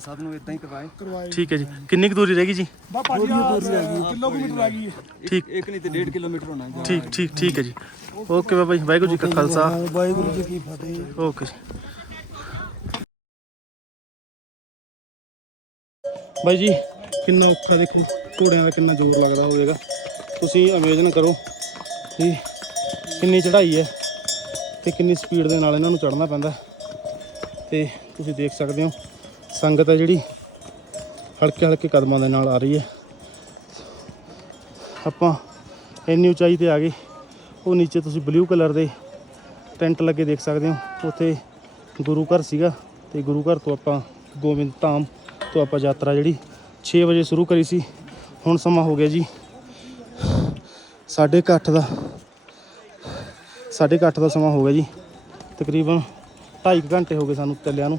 ਸਭ ਨੂੰ ਇਦਾਂ ਹੀ ਕਰਵਾਏ। ਕਰਵਾਏ। ਠੀਕ ਹੈ ਜੀ। ਕਿੰਨੀ ਕੁ ਦੂਰੀ ਰਹਿ ਗਈ ਜੀ? ਬਾ ਭਾਜੀ ਕਿਲੋਮੀਟਰ ਰਹਿ ਗਈ। ਹੈ ਠੀਕ। ਇੱਕ ਨਹੀਂ ਤੇ 1.5 ਕਿਲੋਮੀਟਰ ਹੋਣਾ ਹੈ ਠੀਕ ਠੀਕ ਠੀਕ ਹੈ ਜੀ। ਓਕੇ ਬਾਬਾ ਜੀ ਵਾਹਿਗੁਰੂ ਜੀ ਕਾ ਖਾਲਸਾ। ਵਾਹਿਗੁਰੂ ਜੀ ਕੀ ਫਤਿਹ। ਓਕੇ ਜੀ। ਬਾਈ ਜੀ ਕਿੰਨਾ ਔਖਾ ਦੇਖੋ ਘੋੜਿਆਂ ਦਾ ਕਿੰਨਾ ਜ਼ੋਰ ਲੱਗਦਾ ਹੋਵੇਗਾ। ਤੁਸੀਂ ਇਮੇਜਿਨ ਕਰੋ। ਵੀ ਕਿੰਨੀ ਚੜ੍ਹਾਈ ਹੈ ਤੇ ਕਿੰਨੀ ਸਪੀਡ ਦੇ ਨਾਲ ਇਹਨਾਂ ਨੂੰ ਚੜ੍ਹਨਾ ਪੈਂਦਾ। ਤੇ ਤੁਸੀਂ ਦੇਖ ਸਕਦੇ ਹੋ। ਸੰਗਤ ਹੈ ਜਿਹੜੀ ਹਲਕੇ ਹਲਕੇ ਕਦਮਾਂ ਦੇ ਨਾਲ ਆ ਰਹੀ ਹੈ। ਆਪਾਂ ਇੰਨੀ ਉਚਾਈ ਤੇ ਆ ਗਏ। ਉਹ ਨੀਚੇ ਤੁਸੀਂ ਬਲੂ ਕਲਰ ਦੇ ਟੈਂਟ ਲੱਗੇ ਦੇਖ ਸਕਦੇ ਹੋ। ਉੱਥੇ ਗੁਰੂ ਘਰ ਸੀਗਾ ਤੇ ਗੁਰੂ ਘਰ ਤੋਂ ਆਪਾਂ ਗੋਬਿੰਦ ਧਾਮ ਤੋਂ ਆਪਾਂ ਯਾਤਰਾ ਜਿਹੜੀ 6 ਵਜੇ ਸ਼ੁਰੂ ਕਰੀ ਸੀ। ਹੁਣ ਸਮਾਂ ਹੋ ਗਿਆ ਜੀ ਸਾਢੇ ਕੁ ਅੱਠ ਦਾ। ਸਾਢੇ ਕੁ ਅੱਠ ਦਾ ਸਮਾਂ ਹੋ ਗਿਆ ਜੀ। ਤਕਰੀਬਨ 2.5 ਘੰਟੇ ਹੋ ਗਏ ਸਾਨੂੰ ਚੱਲਿਆਂ ਨੂੰ।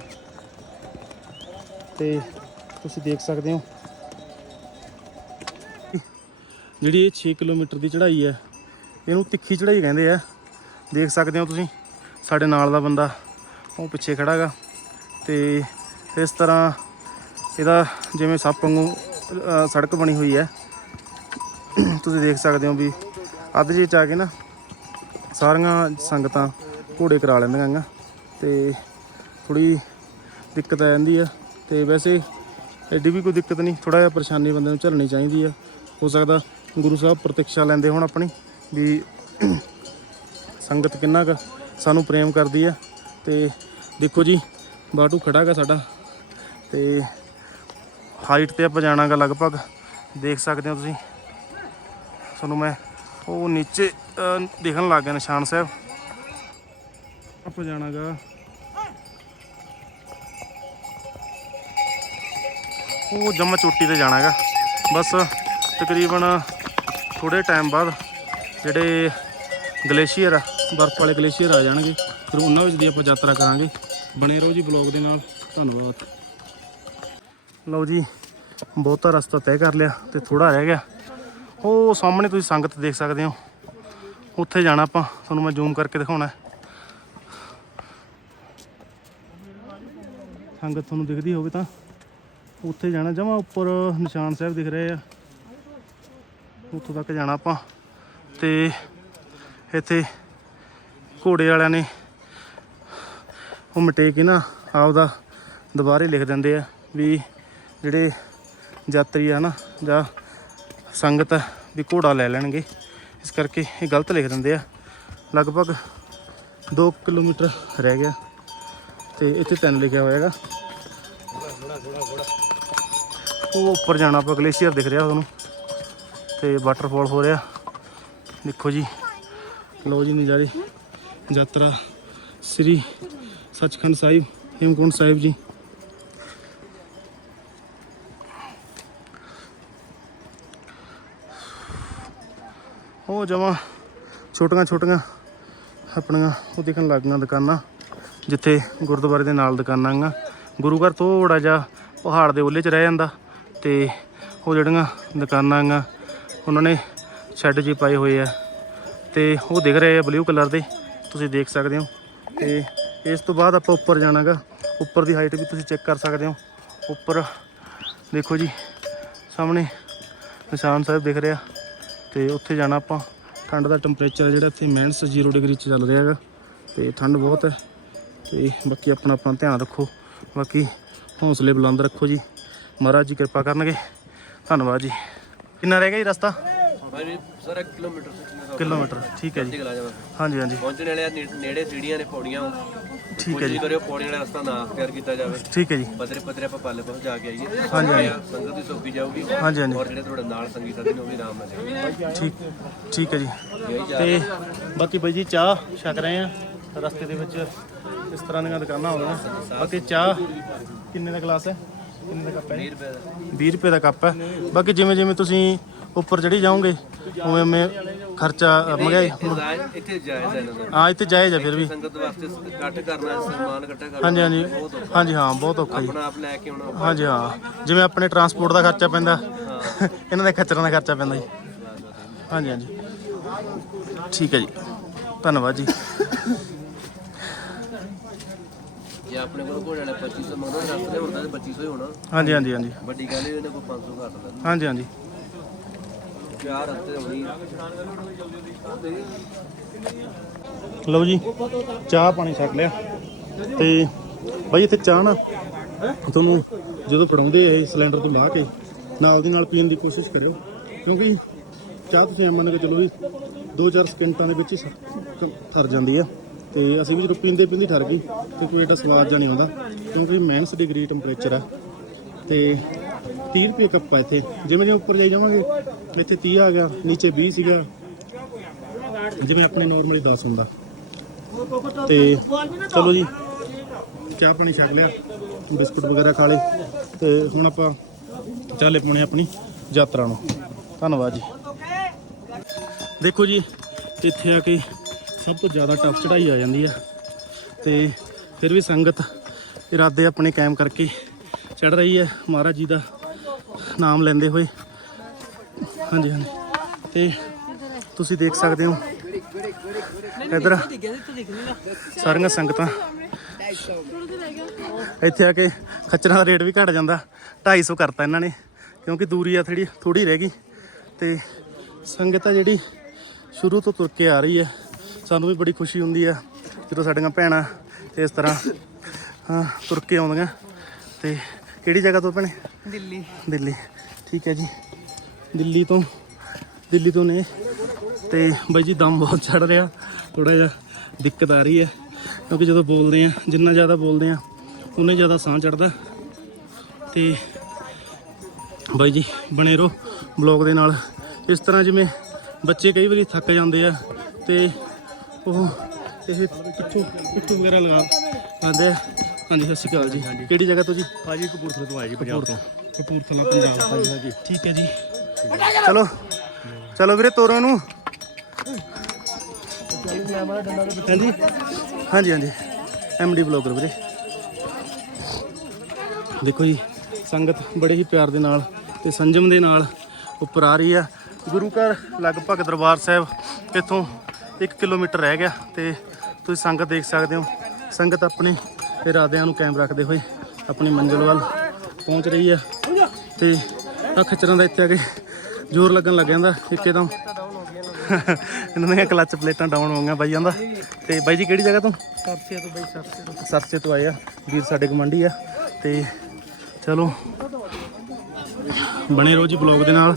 ਤੇ ਤੁਸੀਂ ਦੇਖ ਸਕਦੇ ਹੋ। ਜਿਹੜੀ ਇਹ 6 ਕਿਲੋਮੀਟਰ ਦੀ ਚੜ੍ਹਾਈ ਹੈ, ਇਹਨੂੰ ਤਿੱਖੀ ਚੜ੍ਹਾਈ ਕਹਿੰਦੇ ਆ। ਦੇਖ ਸਕਦੇ ਹੋ ਤੁਸੀਂ, ਸਾਡੇ ਨਾਲ ਦਾ ਬੰਦਾ ਉਹ ਪਿੱਛੇ ਖੜਾ ਗਾ। ਤੇ ਇਸ ਤਰ੍ਹਾਂ ਇਹਦਾ ਜਿਵੇਂ ਸੱਪ ਵਾਂਗੂ ਸੜਕ ਬਣੀ ਹੋਈ ਹੈ। ਤੁਸੀਂ ਦੇਖ ਸਕਦੇ ਹੋ ਵੀ ਅੱਧ ਜੇ ਚ ਆ ਕੇ ਨਾ ਸਾਰੀਆਂ ਸੰਗਤਾਂ ਘੋੜੇ ਕਰਾ ਲੈਂਦੀਆਂ ਗਾ। ਤੇ ਥੋੜੀ ਦਿੱਕਤ ਆ ਜਾਂਦੀ ਆ। ਤੇ ਵੈਸੇ ਐਡੀ ਵੀ ਕੋਈ ਦਿੱਕਤ ਨਹੀਂ ਥੋੜਾ ਜਿਹਾ ਪਰੇਸ਼ਾਨੀ ਬੰਦੇ ਨੂੰ ਝੱਲਣੀ ਚਾਹੀਦੀ ਆ। ਹੋ ਸਕਦਾ ਗੁਰੂ ਸਾਹਿਬ ਪ੍ਰਤੀਕਸ਼ਾ ਲੈਂਦੇ ਹੋਣ ਆਪਣੀ ਵੀ ਸੰਗਤ ਕਿੰਨਾ ਕੁ ਸਾਨੂੰ ਪ੍ਰੇਮ ਕਰਦੀ ਆ। ਤੇ ਦੇਖੋ ਜੀ, ਬਾਟੂ ਖੜਾ ਗਾ ਸਾਡਾ ਤੇ ਹਾਈਟ ਤੇ ਆਪਾਂ ਜਾਣਾਗਾ ਲਗਭਗ। ਦੇਖ ਸਕਦੇ ਹੋ ਤੁਸੀਂ। ਤੁਹਾਨੂੰ ਮੈਂ ਉਹ ਨੀਚੇ ਦੇਖਣ ਲੱਗ ਗਿਆ ਨਿਸ਼ਾਨ ਸਾਹਿਬ। ਆਪਾਂ ਜਾਣਾਗਾ ਉਹ ਜੰਮ ਚੋਟੀ ਤੇ ਜਾਣਾਗਾ ਬਸ ਤਕਰੀਬਨ ਥੋੜੇ ਟਾਈਮ ਬਾਅਦ ਜਿਹੜੇ ਗਲੇਸ਼ੀਅਰ ਆ, ਬਰਫ਼ ਵਾਲੇ ਗਲੇਸ਼ੀਅਰ ਆ ਜਾਣਗੇ। ਫਿਰ ਉਹਨਾਂ ਵਿੱਚ ਦੀ ਆਪਾਂ ਯਾਤਰਾ ਕਰਾਂਗੇ। ਬਣੇ ਰਹੋ ਜੀ ਬਲੌਗ ਦੇ ਨਾਲ। ਧੰਨਵਾਦ। ਲਓ ਜੀ, ਬਹੁਤਾ ਰਸਤਾ ਤੈਅ ਕਰ ਲਿਆ ਤੇ ਥੋੜਾ ਰਹਿ ਗਿਆ। ਉਹ ਸਾਹਮਣੇ ਤੁਸੀਂ ਸੰਗਤ ਦੇਖ ਸਕਦੇ ਹੋ। ਉੱਥੇ ਜਾਣਾ ਆਪਾਂ। ਤੁਹਾਨੂੰ ਮੈਂ ਜ਼ੂਮ ਕਰਕੇ ਦਿਖਾਉਣਾ। ਸੰਗਤ ਤੁਹਾਨੂੰ ਦਿਖਦੀ ਹੋਵੇ ਤਾਂ। ਉੱਥੇ ਜਾਣਾ, ਜਮਾ ਉੱਪਰ ਨਿਸ਼ਾਨ ਸਾਹਿਬ ਦਿਖ ਰਹੇ ਆ। ਉੱਥੋਂ ਤੱਕ ਜਾਣਾ ਆਪਾਂ। ਤੇ ਇੱਥੇ ਘੋੜੇ ਵਾਲਿਆਂ ਨੇ ਉਹ ਮਟੇ ਕੇ ਨਾ ਆਪਦਾ ਦੁਬਾਰੇ ਲਿਖ ਦਿੰਦੇ ਆ ਵੀ ਜਿਹੜੇ ਯਾਤਰੀ ਆ ਨਾ ਜਾਂ ਸੰਗਤ ਆ ਵੀ ਘੋੜਾ ਲੈ ਲੈਣਗੇ। ਇਸ ਕਰਕੇ ਇਹ ਗਲਤ ਲਿਖ ਦਿੰਦੇ ਆ। ਲਗਭਗ 2 ਕਿਲੋਮੀਟਰ ਰਹਿ ਗਿਆ। ਤੇ ਇੱਥੇ ਤਿੰਨ ਲਿਖਿਆ ਹੋਇਆ ਹੈਗਾ। ਉਹ ਉੱਪਰ ਜਾਣਾ ਆਪਾਂ ਗਲੇਸ਼ੀਅਰ ਦਿਖ ਰਿਹਾ ਤੁਹਾਨੂੰ। ਤੇ ਵਾਟਰਫਾਲ ਹੋ ਰਿਹਾ। ਦੇਖੋ ਜੀ। ਲਓ ਜੀ ਨਜ਼ਾਰੇ। ਯਾਤਰਾ ਸ੍ਰੀ ਸੱਚਖੰਡ ਸਾਹਿਬ, ਹੇਮਕੁੰਟ ਸਾਹਿਬ ਜੀ। ਉਹ ਜਮਾ ਛੋਟੀਆਂ ਛੋਟੀਆਂ ਆਪਣੀਆਂ, ਉਹ ਦਿਖਣ ਲੱਗ ਗਈਆਂ ਦੁਕਾਨਾਂ, ਜਿੱਥੇ ਗੁਰਦੁਆਰੇ ਦੇ ਨਾਲ ਦੁਕਾਨਾਂ ਆਂਗਾ। ਗੁਰੂ ਘਰ ਥੋੜਾ ਜਿਹਾ ਪਹਾੜ ਦੇ ਉੱਲੇ 'ਚ ਰਹਿ ਜਾਂਦਾ। ਤੇ ਉਹ ਜਿਹੜੀਆਂ ਦੁਕਾਨਾਂ ਆਂਗਾ ਉਹਨਾਂ ਨੇ ਸ਼ੈੱਡ ਜੀ ਪਾਏ ਹੋਏ ਆ। ਤੇ ਉਹ ਦਿਖ ਰਹੇ ਆ ਬਲੂ ਕਲਰ ਦੇ, ਤੁਸੀਂ ਦੇਖ ਸਕਦੇ ਹੋ। ਤੇ ਇਸ ਤੋਂ ਬਾਅਦ ਆਪਾਂ ਉੱਪਰ ਜਾਣਾਗਾ। ਉੱਪਰ ਦੀ ਹਾਈਟ ਵੀ ਤੁਸੀਂ ਚੈੱਕ ਕਰ ਸਕਦੇ ਹੋ। ਉੱਪਰ ਦੇਖੋ ਜੀ, ਸਾਹਮਣੇ ਨਿਸ਼ਾਨ ਸਾਹਿਬ ਦਿਖ ਰਿਹਾ। ਤੇ ਉੱਥੇ ਜਾਣਾ ਆਪਾਂ, ਠੰਡ ਦਾ ਟੈਂਪਰੇਚਰ ਜਿਹੜਾ ਇੱਥੇ ਮਾਈਨਸ 0 ਡਿਗਰੀ ਚ ਚੱਲ ਰਿਹਾ ਹੈਗਾ। ਤੇ ਠੰਡ ਬਹੁਤ ਹੈ। ਤੇ ਬਾਕੀ ਆਪਣਾ ਆਪਣਾ ਧਿਆਨ ਰੱਖੋ। ਬਾਕੀ ਹੌਸਲੇ ਬੁਲੰਦ ਰੱਖੋ ਜੀ। ਮਹਾਰਾਜ ਜੀ ਕਿਰਪਾ ਕਰਨਗੇ। ਧੰਨਵਾਦ ਜੀ। ਕਿੰਨਾ ਰਹਿ ਗਿਆ ਜੀ ਰਸਤਾ? ਭਾਈ ਸਰ 1 ਕਿਲੋਮੀਟਰ ਠੀਕ ਹੈ ਜੀ। ਆ ਹਾਂਜੀ ਹਾਂਜੀ। ਪਹੁੰਚਣ ਵਾਲੇ ਆ, ਨੇੜੇ ਸੀੜੀਆਂ ਨੇ ਪੌੜੀਆਂ। ਠੀਕ ਹੈ ਜੀ। ਕਰਿਓ ਪੌੜੀਆਂ ਵਾਲਾ ਰਸਤਾ ਨਾ ਅਖਤਿਆਰ ਕੀਤਾ ਜਾਵੇ। ਠੀਕ ਹੈ ਜੀ। ਪਦਰੇ ਪਦਰੇ ਆਪਾਂ ਪੱਲੇ ਪਹੁੰਚ ਜਾ ਕੇ ਆਈਏ। ਹਾਂਜੀ, ਹਾਂਜੀ। ਸੰਗਤ ਦੀ ਸੋਪੀ ਜਾਊਗੀ। ਹਾਂਜੀ ਹਾਂਜੀ। ਔਰ ਜਿਹੜੇ ਤੁਹਾਡੇ ਨਾਲ ਸੰਗੀ ਸਾਥੀ ਨੇ ਉਹ ਵੀ ਆਰਾਮ ਨਾਲ ਠੀਕ ਠੀਕ ਹੈ ਜੀ। ਤੇ ਬਾਕੀ ਬਾਈ ਜੀ ਚਾਹ ਛਕ ਰਹੇ ਆ। ਰਸਤੇ ਦੇ ਵਿੱਚ ਇਸ ਤਰ੍ਹਾਂ ਦੀਆਂ ਦੁਕਾਨਾਂ ਹੋਣਗੀਆਂ ਬਾਕੀ ਚਾਹ ਕਿੰਨੇ ਦਾ ਗਲਾਸ ਹੈ? ਕਿੰਨੇ ਦਾ ਕੱਪ ਹੈ? 20 ਰੁਪਏ ਦਾ। 20 ਰੁਪਏ ਦਾ ਕੱਪ ਹੈ। ਬਾਕੀ ਜਿਵੇਂ ਜਿਵੇਂ ਤੁਸੀਂ ਉੱਪਰ ਚੜੀ ਜਾਓਗੇ ਉਵੇਂ ਉਵੇਂ ਖਰਚਾ ਮਹਿੰਗਾਈ ਇੱਥੇ ਜਾਇਜ਼ ਹੈ ਹਾਂ ਇੱਥੇ ਜਾਇਜ਼ ਹੈ ਫਿਰ ਵੀ। ਸੰਗਤ ਵਾਸਤੇ ਇਕੱਠ ਕਰਨਾ ਸਨਮਾਨ ਇਕੱਠਾ ਕਰਨਾ ਹਾਂਜੀ ਹਾਂਜੀ। ਹਾਂਜੀ ਹਾਂ ਬਹੁਤ ਔਖਾ ਜੀ। ਆਪਣਾ ਆਪ ਲੈ ਕੇ ਆਉਣਾ ਹਾਂਜੀ ਹਾਂ। ਜਿਵੇਂ ਆਪਣੇ ਟਰਾਂਸਪੋਰਟ ਦਾ ਖਰਚਾ ਪੈਂਦਾ ਇਹਨਾਂ ਦੇ ਖੱਚਰਾਂ ਦਾ ਖਰਚਾ ਪੈਂਦਾ ਜੀ। ਹਾਂਜੀ ਹਾਂਜੀ। ਠੀਕ ਹੈ ਜੀ। ਧੰਨਵਾਦ ਜੀ। ਜੇ ਆਪਣੇ ਕੋਲ ਘੋੜੇ ਵਾਲੇ 2500 ਮੰਗਦਾ ਰੱਖ ਲਿਆਉਂਦਾ ਤੇ 2500 ਹੀ ਹੋਣਾ। ਹਾਂਜੀ ਹਾਂਜੀ ਹਾਂਜੀ। ਵੱਡੀ ਗੱਲ ਇਹ ਕੋਈ 500 ਘੱਟ ਹਾਂਜੀ ਹਾਂਜੀ। ਚਾਰ ਹਫ਼ਤੇ ਹੋਣੀ ਲਓ ਜੀ ਚਾਹ ਪਾਣੀ ਛਕ ਲਿਆ। ਤੇ ਬਾਈ ਇੱਥੇ ਚਾਹ ਨਾ ਤੁਹਾਨੂੰ ਜਦੋਂ ਫੜਾਉਂਦੇ ਇਹ ਸਿਲੰਡਰ ਤੋਂ ਲਾ ਕੇ ਨਾਲ ਦੀ ਨਾਲ ਪੀਣ ਦੀ ਕੋਸ਼ਿਸ਼ ਕਰਿਓ। ਕਿਉਂਕਿ ਚਾਹ ਤੁਸੀਂ ਐਂ ਮੰਨ ਕੇ ਚਲੋ ਵੀ 2-4 ਸਕਿੰਟਾਂ ਦੇ ਵਿੱਚ ਹੀ ਠਰ ਜਾਂਦੀ ਆ। ਤੇ ਅਸੀਂ ਵੀ ਜਦੋਂ ਪੀਂਦੇ ਪੀਂਦੇ ਠਰ ਗਈ ਤੇ ਕੋਈ ਏਡਾ ਸਵਾਦ ਜਾਂ ਨਹੀਂ ਆਉਂਦਾ, ਕਿਉਂਕਿ ਮਾਈਨਸ ਡਿਗਰੀ ਟੈਂਪਰੇਚਰ ਆ। ਤੇ 30 ਰੁਪਏ ਕੱਪ ਆ ਇੱਥੇ। ਜਿਵੇਂ ਜਿਵੇਂ ਉੱਪਰ ਜਾਈ ਜਾਵਾਂਗੇ, ਇੱਥੇ 30 ਆ ਗਿਆ, ਨੀਚੇ 20 ਸੀਗਾ। ਜਿਵੇਂ ਆਪਣੇ ਨਾਰਮਲੀ 10 ਹੁੰਦਾ। ਤੇ ਚਲੋ ਜੀ, ਚਾਹ ਪਾਣੀ ਛਕ ਲਿਆ, ਬਿਸਕੁਟ ਵਗੈਰਾ ਖਾ ਲਏ। ਤੇ ਹੁਣ ਆਪਾਂ ਚੱਲੇ ਪਾਉਣੇ ਆਪਣੀ ਯਾਤਰਾ ਨੂੰ। ਧੰਨਵਾਦ ਜੀ। ਦੇਖੋ ਜੀ, ਇੱਥੇ ਆ ਕੇ ਸਭ ਤੋਂ ਜ਼ਿਆਦਾ ਟਫ ਚੜਾਈ ਆ ਜਾਂਦੀ ਆ। ਤੇ ਫਿਰ ਵੀ ਸੰਗਤ ਇਰਾਦੇ ਆਪਣੇ ਕਾਇਮ ਕਰਕੇ ਚੜ ਰਹੀ ਹੈ ਮਹਾਰਾਜ ਜੀ ਦਾ ਨਾਮ ਲੈਂਦੇ ਹੋਏ। ਹਾਂਜੀ ਹਾਂਜੀ। ਤੇ ਤੁਸੀਂ ਦੇਖ ਸਕਦੇ ਹੋ। ਇਧਰ ਸਾਰੀਆਂ ਸੰਗਤਾਂ ਇੱਥੇ ਆ ਕੇ ਖੱਚਰਾਂ ਦਾ ਰੇਟ ਵੀ ਘਟ ਜਾਂਦਾ। 250 ਕਰਤਾ ਇਹਨਾਂ ਨੇ, ਕਿਉਂਕਿ ਦੂਰੀ ਆ ਥੋੜੀ ਥੋੜੀ ਰਹਿ ਗਈ। ਤੇ ਸੰਗਤ ਆ ਜਿਹੜੀ ਸ਼ੁਰੂ ਤੋਂ ਤੁਰ ਕੇ ਆ ਰਹੀ ਹੈ ਸਾਨੂੰ ਵੀ ਬੜੀ ਖੁਸ਼ੀ ਹੁੰਦੀ ਆ ਜਦੋਂ ਸਾਡੀਆਂ ਭੈਣਾਂ ਇਸ ਤਰ੍ਹਾਂ ਹਾਂ, ਤੁਰ ਕੇ ਆਉਂਦੀਆਂ। ਤੇ ਕਿਹੜੀ ਜਗ੍ਹਾ ਤੋਂ ਭੈਣੇ? ਦਿੱਲੀ। ਦਿੱਲੀ। ਠੀਕ ਹੈ ਜੀ। ਦਿੱਲੀ ਤੋਂ ਦਿੱਲੀ ਤੋਂ ਨੇ। ਤੇ ਬਾਈ ਜੀ ਦਮ ਬਹੁਤ ਚੜ ਰਿਹਾ। ਥੋੜਾ ਜਿਹਾ ਦਿੱਕਤ ਆ ਰਹੀ ਹੈ। ਕਿਉਂਕਿ ਜਦੋਂ ਬੋਲਦੇ ਆ ਜਿੰਨਾ ਜ਼ਿਆਦਾ ਬੋਲਦੇ ਆ ਉਨੇ ਜ਼ਿਆਦਾ ਸਾਹ ਚੜਦਾ ਤੇ ਬਾਈ ਜੀ ਬਣੇ ਰਹੋ ਬਲੌਗ ਦੇ ਨਾਲ। ਇਸ ਤਰ੍ਹਾਂ ਜਿਵੇਂ ਬੱਚੇ ਕਈ ਵਾਰੀ ਥੱਕ ਜਾਂਦੇ ਆ ਤੇ ਉਹ ਇਹ ਪਿੱਠੂ ਪਿੱਠੂ ਵਗੈਰਾ ਲਗਾ ਲੈਂਦੇ ਆ? ਹਾਂਜੀ ਸਤਿ ਸ਼੍ਰੀ ਅਕਾਲ ਜੀ। ਕਿਹੜੀ ਜਗ੍ਹਾ ਤੋਂ ਜੀ? ਭਾਜੀ ਕਪੂਰਥਲੇ ਤੋਂ ਆਏ ਜੀ ਪੰਜਾਬ ਤੋਂ। ਕਪੂਰਥਲਾ ਪੰਜਾਬ ਹਾਂਜੀ ਹਾਂਜੀ। ਠੀਕ ਹੈ ਜੀ। ਚਲੋ। ਚਲੋ ਵੀਰੇ ਤੋਰੋ ਨੂੰ। ਹਾਂਜੀ? ਹਾਂਜੀ ਹਾਂਜੀ। ਐਮਡੀ ਬਲੌਗਰ ਵੀਰੇ। ਦੇਖੋ ਜੀ ਸੰਗਤ ਬੜੇ ਹੀ ਪਿਆਰ ਦੇ ਨਾਲ ਤੇ ਸੰਜਮ ਦੇ ਨਾਲ ਉੱਪਰ ਆ ਰਹੀ ਆ। ਗੁਰੂ ਘਰ ਲਗਭਗ ਦਰਬਾਰ ਸਾਹਿਬ ਇੱਥੋਂ 1 ਕਿਲੋਮੀਟਰ ਰਹਿ ਗਿਆ ਤੇ ਤੁਸੀਂ ਸੰਗਤ ਦੇਖ ਸਕਦੇ ਹੋ। ਸੰਗਤ ਆਪਣੇ ਇਰਾਦਿਆਂ ਨੂੰ ਕਾਇਮ ਰੱਖਦੇ ਹੋਏ ਆਪਣੀ ਮੰਜ਼ਿਲ ਵੱਲ ਪਹੁੰਚ ਰਹੀ ਆ ਤੇ ਆ ਖਚਰਾਂ ਦਾ ਇੱਥੇ ਆ ਕੇ ਜ਼ੋਰ ਲੱਗਣ ਲੱਗ ਜਾਂਦਾ ਇੱਕਦਮ ਇਹਨਾਂ ਦੀਆਂ ਕਲੱਚ ਪਲੇਟਾਂ ਡਾਊਨ ਹੋ ਗਈਆਂ ਬਾਈ ਜਾਂਦਾ। ਤੇ ਬਾਈ ਜੀ ਕਿਹੜੀ ਜਗ੍ਹਾ ਤੋਂ? ਸਰਸੇ ਤੋਂ ਬਈ ਸਰਸੇ ਤੋਂ। ਸਰਸੇ ਤੋਂ ਆਏ ਆ ਵੀਰ ਸਾਡੇ ਗਮੰਡੀ ਆ। ਤੇ ਚਲੋ ਬਣੇ ਰਹੋ ਜੀ ਬਲੌਗ ਦੇ ਨਾਲ।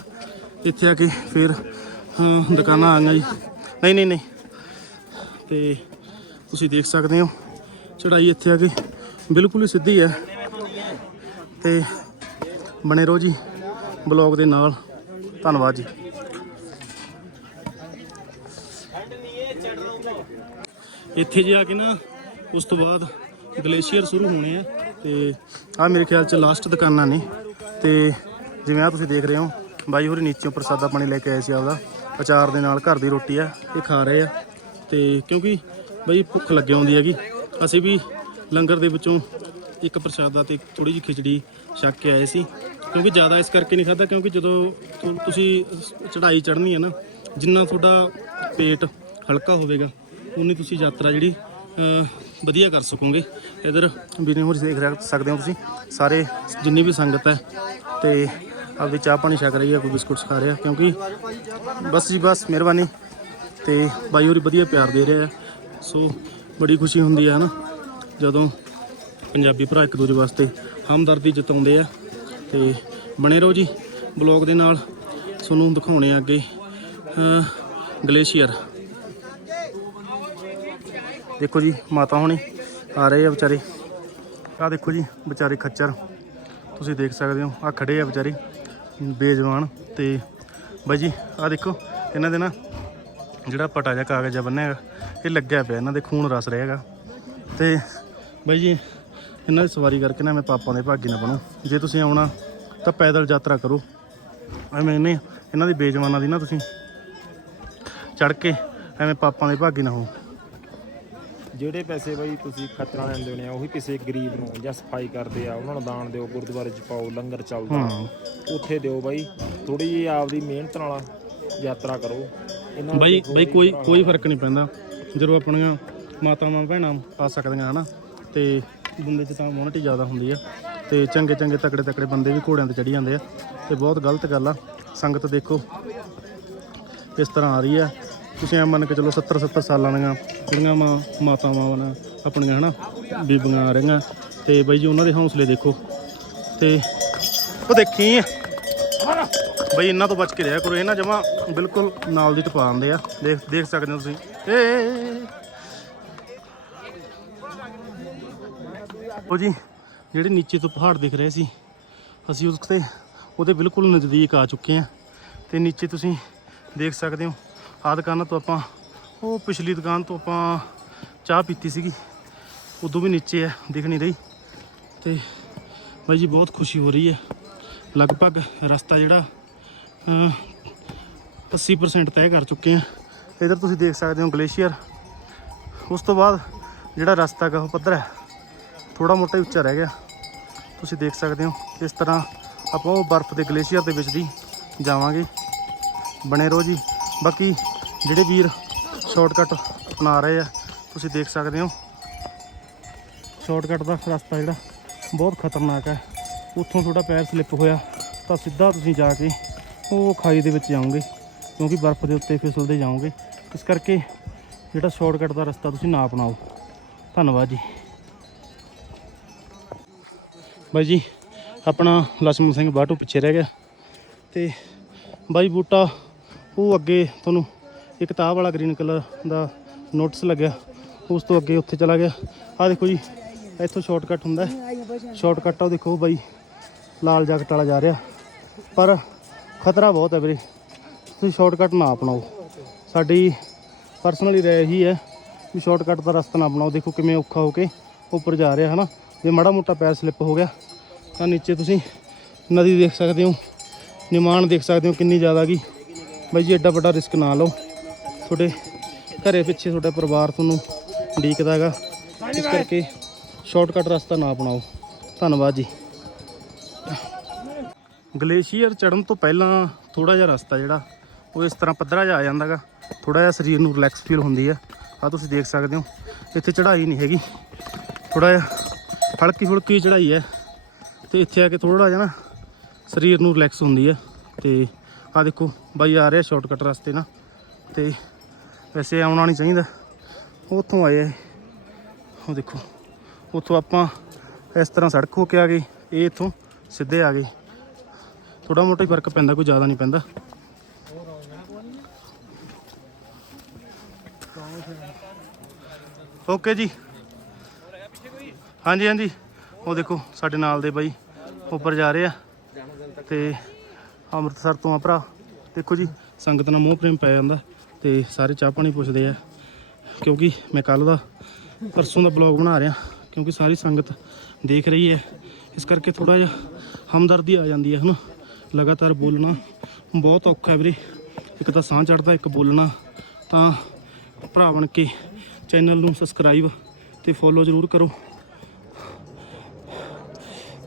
ਇੱਥੇ ਆ ਕੇ ਫਿਰ ਹਾਂ, ਦੁਕਾਨਾਂ ਆ ਗਈਆਂ ਜੀ। ਨਹੀਂ ਨਹੀਂ ਨਹੀਂ। ਤੇ ਤੁਸੀਂ ਦੇਖ ਸਕਦੇ ਹੋ ਚੜਾਈ ਇੱਥੇ ਆ ਕੇ ਬਿਲਕੁਲ ਹੀ ਸਿੱਧੀ ਹੈ। ਤੇ ਬਣੇ ਰਹੋ ਜੀ ਬਲੌਗ ਦੇ ਨਾਲ। ਧੰਨਵਾਦ ਜੀ। ਇੱਥੇ ਜੇ ਆ ਕੇ ਨਾ, ਉਸ ਤੋਂ ਬਾਅਦ ਗਲੇਸ਼ੀਅਰ ਸ਼ੁਰੂ ਹੋਣੇ ਆ ਤੇ ਆ ਮੇਰੇ ਖਿਆਲ ਚ ਲਾਸਟ ਦੁਕਾਨਾਂ ਨੇ। ਤੇ ਜਿਵੇਂ ਆ ਤੁਸੀਂ ਦੇਖ ਰਹੇ ਹੋ, ਬਾਈ ਹੋਰੀ ਨੀਚੋਂ ਪ੍ਰਸਾਦਾ ਪਾਣੀ ਲੈ ਕੇ ਆਏ ਸੀ ਆਪਦਾ। ਅਚਾਰ ਦੇ ਨਾਲ ਘਰ ਦੀ ਰੋਟੀ ਆ, ਇਹ ਖਾ ਰਹੇ ਆ। ਤੇ ਕਿਉਂਕਿ ਬਈ ਭੁੱਖ ਲੱਗੇ ਆਉਂਦੀ ਹੈਗੀ। ਅਸੀਂ ਵੀ ਲੰਗਰ ਦੇ ਵਿੱਚੋਂ ਇੱਕ ਪ੍ਰਸ਼ਾਦਾ ਤੇ ਥੋੜੀ ਜਿਹੀ ਖਿਚੜੀ ਛੱਕ ਕੇ ਆਏ ਸੀ। ਕਿਉਂਕਿ ਜ਼ਿਆਦਾ ਇਸ ਕਰਕੇ ਨਹੀਂ ਖਾਧਾ ਕਿਉਂਕਿ ਜਦੋਂ ਤੁ- ਤੁਸੀਂ ਚੜ੍ਹਾਈ ਚੜ੍ਹਨੀ ਹੈ ਨਾ ਜਿੰਨਾ ਤੁਹਾਡਾ ਪੇਟ ਹਲਕਾ ਹੋਵੇਗਾ ਉਨੀ ਤੁਸੀਂ ਯਾਤਰਾ ਜਿਹੜੀ ਅਹ, ਵਧੀਆ ਕਰ ਸਕੋਗੇ। ਇਧਰ ਵੀਰੇ ਹੋਰ ਦੇਖ ਰਹੇ ਸਕਦੇ ਹੋ ਤੁਸੀਂ ਸਾਰੇ ਜਿੰਨੀ ਵੀ ਸੰਗਤ ਹੈ ਤੇ ਆਪਦੇ ਚਾਹ ਪਾਣੀ ਛਕ ਰਹੀ ਹੈ ਕੋਈ ਬਿਸਕੁਟ ਖਾ ਰਿਹਾ ਕਿਉਂਕਿ ਬਸ ਜੀ ਬਸ ਮਿਹਰਬਾਨੀ। ਤੇ ਬਾਈ ਹੋਰੀ ਵਧੀਆ ਪਿਆਰ ਦੇ ਰਹੇ ਆ ਸੋ ਬੜੀ ਖੁਸ਼ੀ ਹੁੰਦੀ ਹੈ ਨਾ ਜਦੋਂ ਪੰਜਾਬੀ ਭਰਾ ਇੱਕ ਦੂਜੇ ਵਾਸਤੇ ਹਮਦਰਦੀ ਜਤਾਉਂਦੇ ਆ। ਤੇ ਬਣੇ ਰਹੋ ਜੀ ਬਲੌਗ ਦੇ ਨਾਲ। ਤੁਹਾਨੂੰ ਦਿਖਾਉਣੇ ਆ ਅੱਗੇ ਗਲੇਸ਼ੀਅਰ। ਦੇਖੋ ਜੀ, ਮਾਤਾ ਹੋਣੀ ਆ ਰਹੇ ਆ ਵਿਚਾਰੇ। ਆ ਦੇਖੋ ਜੀ, ਵਿਚਾਰੇ ਖੱਚਰ। ਤੁਸੀਂ ਦੇਖ ਸਕਦੇ ਹੋ ਆ ਖੜੇ ਆ ਵਿਚਾਰੇ, ਬੇਜਵਾਨ। ਤੇ ਬਾਈ ਜੀ ਆ ਦੇਖੋ, ਇਹਨਾਂ ਦੇ ਨਾ ਜਿਹੜਾ ਪਟਾ ਜਿਹਾ ਕਾਗਜ਼ ਜਿਹਾ ਬੰਨਿਆ ਹੈਗਾ ਇਹ ਲੱਗਿਆ ਪਿਆ ਇਹਨਾਂ ਦੇ ਖੂਨ ਰਸ ਰਿਹਾ ਹੈਗਾ। ਤੇ ਬਾਈ ਜੀ ਇਹਨਾਂ ਦੀ ਸਵਾਰੀ ਕਰਕੇ ਨਾ ਮੈਂ ਪਾਪਾਂ ਦੇ ਭਾਗੀ ਨਾ ਬਣੂ। ਜੇ ਤੁਸੀਂ ਆਉਣਾ ਤਾਂ ਪੈਦਲ ਯਾਤਰਾ ਕਰੋ। ਐਵੇਂ ਇਹਨੇ ਇਹਨਾਂ ਦੀ ਬੇਜਵਾਨਾਂ ਦੀ ਨਾ ਤੁਸੀਂ ਚੜ ਕੇ ਐਵੇਂ ਪਾਪਾਂ ਦੇ ਭਾਗੀ ਨਾ ਹੋ ਜਿਹੜੇ ਪੈਸੇ ਬਈ ਤੁਸੀਂ ਖਤਰਾ ਲੈਂਦੇ ਆ ਉਹੀ ਕਿਸੇ ਗਰੀਬ ਨੂੰ ਜਾਂ ਸਫ਼ਾਈ ਕਰਦੇ ਆ ਉਹਨਾਂ ਨੂੰ ਦਾਨ ਦਿਓ ਗੁਰਦੁਆਰੇ ਚ ਪਾਓ ਲੰਗਰ ਚੱਲਦਾ। ਉੱਥੇ ਦਿਓ ਬਾਈ ਥੋੜੀ ਜਿਹੀ ਆਪਦੀ ਮਿਹਨਤ ਨਾਲ ਯਾਤਰਾ ਕਰੋ। ਇਹਨਾਂ ਬਾਈ ਬਾਈ ਕੋਈ ਕੋਈ ਫ਼ਰਕ ਨਹੀਂ ਪੈਂਦਾ। ਜਦੋਂ ਆਪਣੀਆਂ ਮਾਤਾਵਾਂ ਭੈਣਾਂ ਆ ਸਕਦੀਆਂ ਹਨਾ? ਤੇ ਬੰਦੇ 'ਚ ਤਾਂ ਮੋਨਿਟੀ ਜ਼ਿਆਦਾ ਹੁੰਦੀ ਆ। ਤੇ ਚੰਗੇ ਚੰਗੇ ਤਕੜੇ ਤਕੜੇ ਬੰਦੇ ਵੀ ਘੋੜਿਆਂ ਤੇ ਚੜੀ ਜਾਂਦੇ ਆ। ਤੇ ਬਹੁਤ ਗਲਤ ਗੱਲ ਆ। ਸੰਗਤ ਦੇਖੋ ਇਸ ਤਰ੍ਹਾਂ ਆ ਰਹੀ ਆ। ਤੁਸੀਂ ਐ ਮੰਨ ਕੇ ਚਲੋ 70 70 ਸਾਲਾਂ ਦੀਆਂ ਜਿਹੜੀਆਂ ਮਾਂ ਮਾਤਾਵਾਂ ਨੇ ਆਪਣੀਆਂ ਹਨਾ ਬੀਬੀਆਂ ਆ ਰਹੀਆਂ। ਤੇ ਬਾਈ ਜੀ ਉਹਨਾਂ ਦੇ ਹੌਸਲੇ ਦੇਖੋ। ਤੇ ਉਹ ਦੇਖੀ ਬਈ ਇਹਨਾਂ ਤੋਂ ਬਚ ਕੇ ਰਿਹਾ ਕਰੋ, ਇਹ ਨਾ ਜਮਾ ਬਿਲਕੁਲ ਨਾਲ ਦੀ ਟਪਾ ਆਉਂਦੇ ਆ। ਦੇਖ ਦੇਖ ਸਕਦੇ ਹੋ ਤੁਸੀਂ। ਏ ਉਹ ਜੀ, ਜਿਹੜੇ ਨੀਚੇ ਤੋਂ ਪਹਾੜ ਦਿਖ ਰਹੇ ਸੀ, ਅਸੀਂ ਉਸ ਤੇ ਉਹਦੇ ਬਿਲਕੁਲ ਨਜ਼ਦੀਕ ਆ ਚੁੱਕੇ ਹਾਂ। ਤੇ ਨੀਚੇ ਤੁਸੀਂ ਦੇਖ ਸਕਦੇ ਹੋ, ਆਹ ਦੁਕਾਨਾਂ ਤੋਂ ਆਪਾਂ, ਉਹ ਪਿਛਲੀ ਦੁਕਾਨ ਤੋਂ ਆਪਾਂ ਚਾਹ ਪੀਤੀ ਸੀਗੀ। ਉਦੋਂ ਵੀ ਨੀਚੇ ਹੈ, ਦਿਖ ਨਹੀਂ ਰਹੀ। ਤੇ ਬਾਈ ਜੀ, ਬਹੁਤ ਖੁਸ਼ੀ ਹੋ ਰਹੀ ਹੈ। ਲਗਭਗ ਰਸਤਾ ਜਿਹੜਾ 80% ਤੈਅ ਕਰ ਚੁੱਕੇ ਹਾਂ ਇਧਰ ਤੁਸੀਂ ਦੇਖ ਸਕਦੇ ਹੋ ਗਲੇਸ਼ੀਅਰ। ਉਸ ਤੋਂ ਬਾਅਦ ਜਿਹੜਾ ਰਸਤਾ ਗਾ ਉਹ ਪੱਧਰ ਹੈ ਥੋੜਾ ਮੋਟਾ ਹੀ ਉੱਚਾ ਰਹਿ ਗਿਆ। ਤੁਸੀਂ ਦੇਖ ਸਕਦੇ ਹੋ ਇਸ ਤਰ੍ਹਾਂ ਆਪਾਂ ਉਹ ਬਰਫ਼ ਦੇ ਗਲੇਸ਼ੀਅਰ ਦੇ ਵਿੱਚ ਦੀ ਜਾਵਾਂਗੇ। ਬਣੇ ਰਹੋ ਜੀ। ਬਾਕੀ ਜਿਹੜੇ ਵੀਰ ਸ਼ਾਰਟਕਟ ਅਪਣਾ ਰਹੇ ਆ, ਤੁਸੀਂ ਦੇਖ ਸਕਦੇ ਹੋ। ਸ਼ਾਰਟਕਟ ਦਾ ਰਸਤਾ ਜਿਹੜਾ ਬਹੁਤ ਖਤਰਨਾਕ ਹੈ। ਉੱਥੋਂ ਤੁਹਾਡਾ ਪੈਰ ਸਲਿੱਪ ਹੋਇਆ ਤਾਂ ਸਿੱਧਾ ਤੁਸੀਂ ਜਾ ਕੇ ਉਹ ਖਾਈ ਦੇ ਵਿੱਚ ਜਾਉਂਗੇ ਕਿਉਂਕਿ ਬਰਫ਼ ਦੇ ਉੱਤੇ ਫਿਸਲਦੇ ਜਾਉਂਗੇ ਇਸ ਕਰਕੇ ਜਿਹੜਾ ਸ਼ਾਰਟਕਟ ਦਾ ਰਸਤਾ ਤੁਸੀਂ ਨਾ ਅਪਣਾਓ। ਧੰਨਵਾਦ ਜੀ। ਬਾਈ ਜੀ, ਆਪਣਾ ਲਛਮਣ ਸਿੰਘ ਬਾਟੂ ਪਿੱਛੇ ਰਹਿ ਗਿਆ। ਤੇ ਬਾਈ ਬੂਟਾ, ਉਹ ਅੱਗੇ ਤੁਹਾਨੂੰ ਇੱਕ ਤਾਹ ਵਾਲਾ ਗ੍ਰੀਨ ਕਲਰ ਦਾ ਨੋਟਿਸ ਲੱਗਿਆ। ਉਸ ਤੋਂ ਅੱਗੇ ਉੱਥੇ ਚਲਾ ਗਿਆ। ਆ ਦੇਖੋ ਜੀ, ਇੱਥੋਂ ਸ਼ਾਰਟਕਟ ਹੁੰਦਾ। ਸ਼ਾਰਟਕਟ ਆ ਦੇਖੋ ਬਾਈ, ਲਾਲ ਜੈਕਟ ਵਾਲਾ ਜਾ ਰਿਹਾ। ਪਰ ਖਤਰਾ ਬਹੁਤ ਹੈ ਵੀਰੇ। ਤੁਸੀਂ ਸ਼ਾਰਟਕਟ ਨਾ ਅਪਣਾਓ। ਸਾਡੀ ਪਰਸਨਲੀ ਰਾਏ ਇਹੀ ਹੈ ਵੀ ਸ਼ਾਰਟਕਟ ਦਾ ਰਸਤਾ ਨਾ ਅਪਣਾਓ। ਦੇਖੋ ਕਿਵੇਂ ਔਖਾ ਹੋ ਕੇ ਉੱਪਰ ਜਾ ਰਿਹਾ, ਹਨਾ? ਜੇ ਮਾੜਾ ਮੋਟਾ ਪੈਰ ਸਲਿੱਪ ਹੋ ਗਿਆ, ਤਾਂ ਨੀਚੇ ਤੁਸੀਂ ਨਦੀ ਦੇਖ ਸਕਦੇ ਹੋ, ਨਿਮਾਣ ਦੇਖ ਸਕਦੇ ਹੋ ਕਿੰਨੀ ਜ਼ਿਆਦਾ ਗਈ ਬਾਈ ਜੀ, ਐਡਾ ਵੱਡਾ ਰਿਸਕ ਨਾ ਲਓ। ਤੁਹਾਡੇ ਘਰੇ ਪਿੱਛੇ ਤੁਹਾਡਾ ਪਰਿਵਾਰ ਤੁਹਾਨੂੰ ਉਡੀਕਦਾ ਹੈਗਾ। ਇਸ ਕਰਕੇ ਸ਼ਾਰਟਕਟ ਰਸਤਾ ਨਾ ਅਪਣਾਓ। ਧੰਨਵਾਦ ਜੀ। ਗਲੇਸ਼ੀਅਰ ਚੜਨ ਤੋਂ ਪਹਿਲਾਂ ਥੋੜਾ ਜਿਹਾ ਰਸਤਾ ਜਿਹੜਾ, ਉਹ ਇਸ ਤਰ੍ਹਾਂ ਪੱਧਰਾ ਜਿਹਾ ਆ ਜਾਂਦਾਗਾ। ਥੋੜਾ ਜਿਹਾ ਸਰੀਰ ਨੂੰ ਰਿਲੈਕਸ ਫੀਲ ਹੁੰਦੀ ਆ। ਆ ਤੁਸੀਂ ਦੇਖ ਸਕਦੇ ਹੋ, ਇੱਥੇ ਚੜ੍ਹਾਈ ਨਹੀਂ ਹੈਗੀ। ਥੋੜਾ ਜਿਹਾ ਹਲਕੀ ਫੁਲਕੀ ਚੜ੍ਹਾਈ ਹੈ ਤੇ ਇੱਥੇ ਆ ਕੇ ਥੋੜਾ ਜਿਹਾ ਨਾ ਸਰੀਰ ਨੂੰ ਰਿਲੈਕਸ ਹੁੰਦੀ ਹੈ ਤੇ ਆ ਦੇਖੋ, ਬਾਈ ਆ ਰਿਹਾ ਸ਼ਾਰਟਕਟ ਰਸਤੇ ਨਾਲ। ਤੇ ਵੈਸੇ ਆਉਣਾ ਨਹੀਂ ਚਾਹੀਦਾ। ਉੱਥੋਂ ਆਏ ਆ ਉਹ ਦੇਖੋ, ਉੱਥੋਂ ਆਪਾਂ ਇਸ ਤਰ੍ਹਾਂ ਸੜਕ ਹੋ ਕੇ ਆ ਗਏ। ਇਹ ਇੱਥੋਂ ਸਿੱਧੇ ਆ ਗਏ। ਥੋੜਾ ਮੋਟਾ ਹੀ ਫ਼ਰਕ ਪੈਂਦਾ, ਕੋਈ ਜ਼ਿਆਦਾ ਨਹੀਂ ਪੈਂਦਾ। ਓਕੇ ਜੀ। ਹਾਂਜੀ ਹਾਂਜੀ। ਉਹ ਦੇਖੋ, ਸਾਡੇ ਨਾਲ ਦੇ ਬਾਈ ਉੱਪਰ ਜਾ ਰਹੇ ਆ। ਤੇ ਅੰਮ੍ਰਿਤਸਰ ਤੋਂ ਆ ਭਰਾ। ਦੇਖੋ ਜੀ, ਸੰਗਤ ਨਾਲ ਮੋਹ ਪ੍ਰੇਮ ਪੈ ਜਾਂਦਾ। ਤੇ ਸਾਰੇ ਚਾਹ ਪਾਣੀ ਪੁੱਛਦੇ ਆ। ਕਿਉਂਕਿ ਮੈਂ ਕੱਲ ਦਾ, ਪਰਸੋਂ ਦਾ ਬਲੌਗ ਬਣਾ ਰਿਹਾ। ਕਿਉਂਕਿ ਸਾਰੀ ਸੰਗਤ ਦੇਖ ਰਹੀ ਹੈ। ਇਸ ਕਰਕੇ ਥੋੜਾ ਜਿਹਾ ਹਮਦਰਦੀ ਆ ਜਾਂਦੀ ਹੈ, ਹਨਾ? ਲਗਾਤਾਰ ਬੋਲਣਾ ਬਹੁਤ ਔਖਾ ਹੈ ਵੀਰੇ। ਇੱਕ ਤਾਂ ਸਾਹ ਚੜਦਾ ਇੱਕ ਬੋਲਣਾ। ਤਾਂ ਭਰਾ ਬਣ ਕੇ ਚੈਨਲ ਨੂੰ ਸਬਸਕ੍ਰਾਈਬ ਤੇ ਫੋਲੋ ਜ਼ਰੂਰ ਕਰੋ।